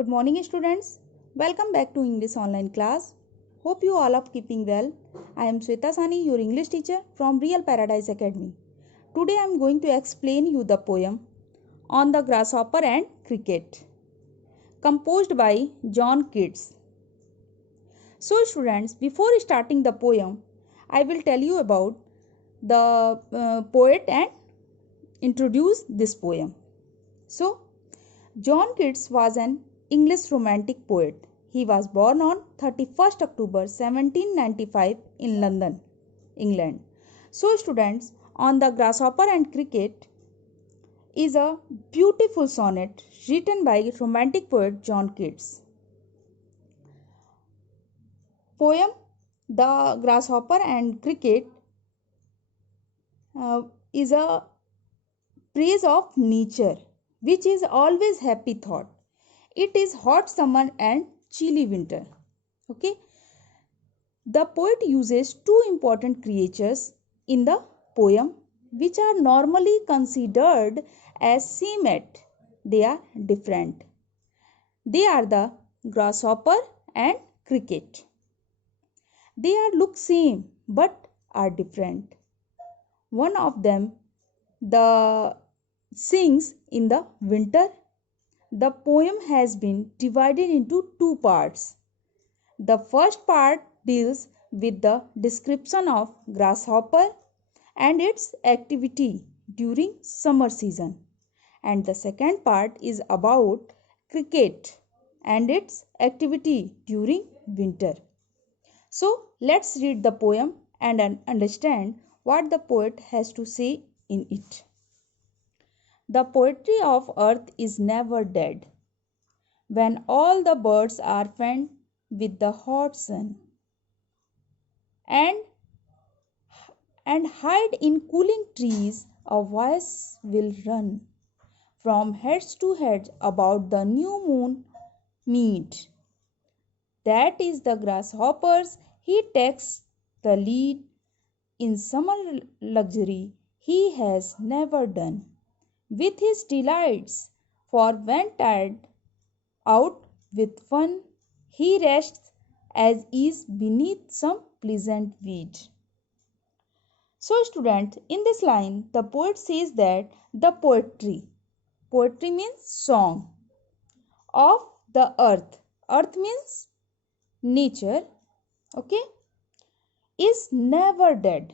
Good morning, students. Welcome back to English online class. Hope you all are keeping well. I am Sweta Sani, your English teacher from Real Paradise Academy. Today I am going to explain you the poem On the Grasshopper and Cricket, composed by John Keats. So, students, before starting the poem, I will tell you about the poet and introduce this poem. So, John Keats was an English romantic poet. He was born on 31st October 1795 in London, England. So, students, On the Grasshopper and Cricket is a beautiful sonnet written by romantic poet John Keats. Poem The Grasshopper and Cricket is a praise of nature, which is always happy thought. It is hot summer and chilly winter. Okay. The poet uses two important creatures in the poem which are normally considered as same yet they are different. They are the grasshopper and cricket. They are look same but are different. One of them the sings in the winter. The poem has been divided into two parts. The first part deals with the description of grasshopper and its activity during summer season, and the second part is about cricket and its activity during winter. So let's read the poem and understand what the poet has to say in it. The poetry of earth is never dead. When all the birds are fed with the hot sun and hide in cooling trees, a voice will run from heads to heads about the new moon mead. That is the grasshopper's. He takes the lead in summer luxury he has never done. With his delights, for when tired out with fun, he rests as is beneath some pleasant weed. So, students, in this line, the poet says that the poetry means song, of the earth means nature, okay, is never dead.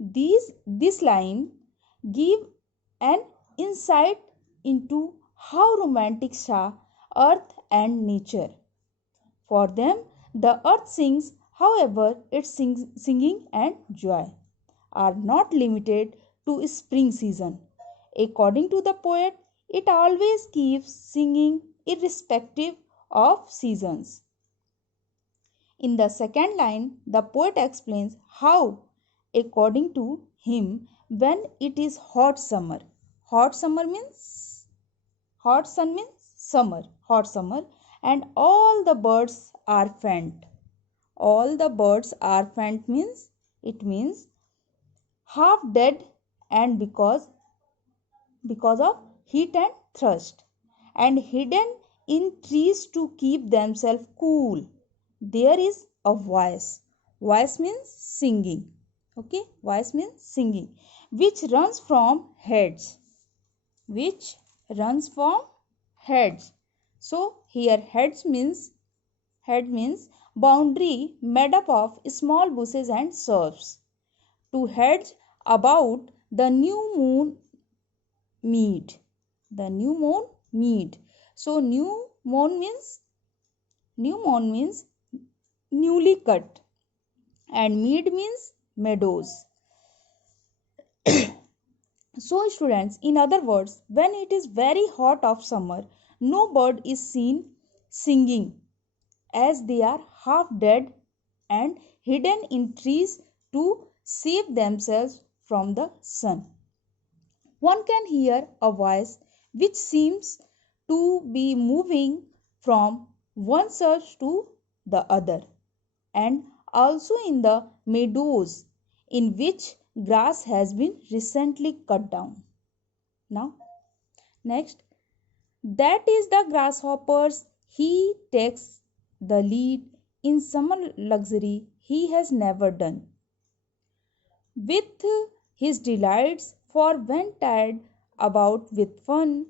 This line give an insight into how romantic are earth and nature. For them, the earth sings, however, its singing and joy are not limited to spring season. According to the poet, it always keeps singing irrespective of seasons. In the second line, the poet explains how, according to him, when it is hot summer means hot sun means hot summer, and all the birds are faint. All the birds are faint means it means half dead, and because of heat and thirst, and hidden in trees to keep themselves cool. There is a voice. Voice means singing. Okay, voice means singing, which runs from heads. Which runs from heads. So here head means boundary made up of small bushes and shrubs. To heads about the new moon mead. The new moon mead. So new moon means newly cut, and mead means meadows. So students, in other words, when it is very hot of summer, no bird is seen singing, as they are half dead and hidden in trees to save themselves from the sun. One can hear a voice which seems to be moving from one church to the other, and also in the meadows in which grass has been recently cut down. Now, next, That is the grasshoppers. He takes the lead in summer luxury he has never done. With his delights, for when tired about with fun,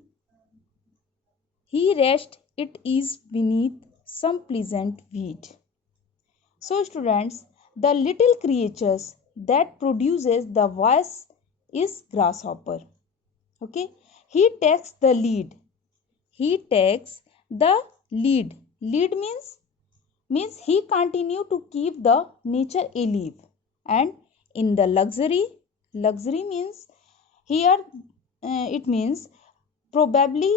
he rests it is beneath some pleasant weed. So students, the little creatures that produces the voice is grasshopper. Okay, he takes the lead. He takes the lead. Lead means he continue to keep the nature alive. And in the luxury means here it means probably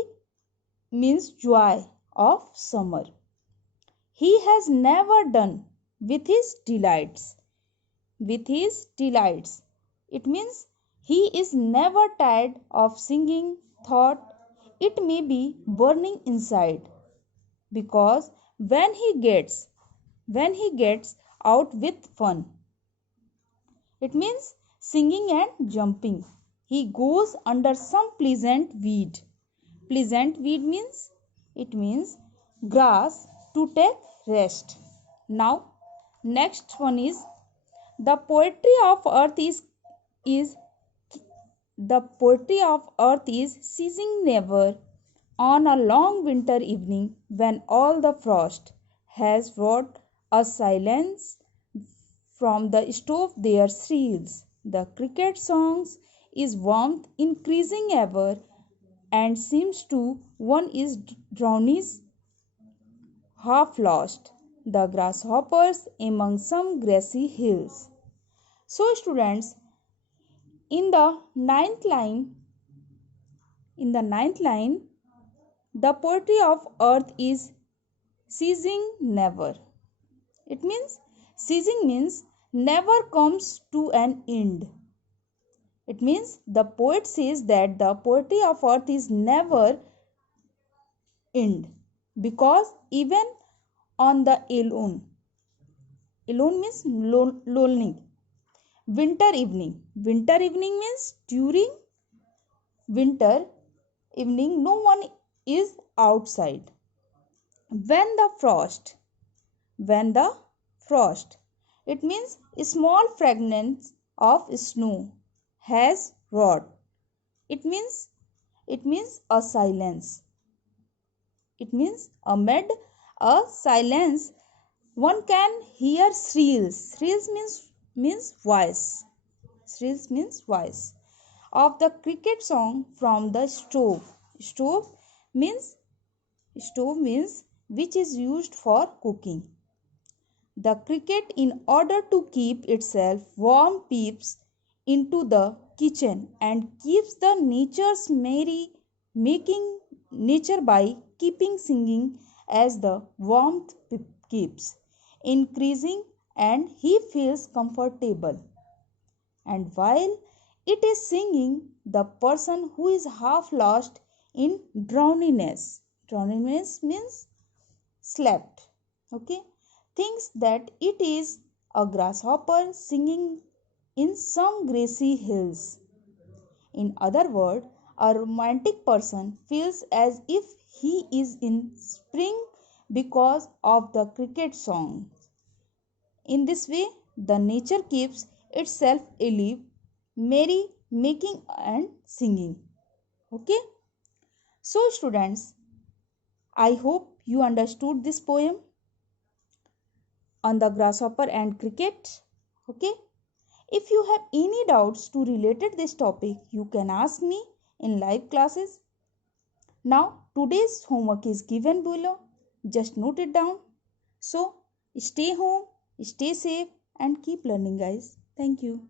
means joy of summer. He has never done with his delights. With his delights. It means he is never tired of singing, thought it may be burning inside, because when he gets out with fun, it means singing and jumping, he goes under some pleasant weed. Pleasant weed means it means grass to take rest. Now next one is the poetry of earth is the poetry of earth is ceasing never on a long winter evening when all the frost has wrought a silence from the stove there thrills. The cricket songs is warmth increasing ever and seems to one is drownies half lost. The grasshoppers among some grassy hills. So students, in the ninth line, in the ninth line, the poetry of earth is ceasing never. It means ceasing means never comes to an end. It means the poet says that the poetry of earth is never end, because even on the alone means lonely winter evening means during winter evening no one is outside. When the frost it means small fragments of snow has wrought. It means a silence. It means amid a silence one can hear shrills means voice. Shrills means voice of the cricket song from the stove means stove means which is used for cooking. The cricket, in order to keep itself warm, peeps into the kitchen and keeps the nature's merry, making nature by keeping singing as the warmth keeps increasing and he feels comfortable. And while it is singing, the person who is half lost in drowniness means slept, okay, thinks that it is a grasshopper singing in some grassy hills. In other words, a romantic person feels as if he is in spring because of the cricket song. In this way, the nature keeps itself alive, merry, making and singing. Okay? So students, I hope you understood this poem on the grasshopper and cricket. Okay? If you have any doubts to related this topic, you can ask me in live classes. Now, today's homework is given below. Just note it down. So, stay home, stay safe and keep learning guys. Thank you.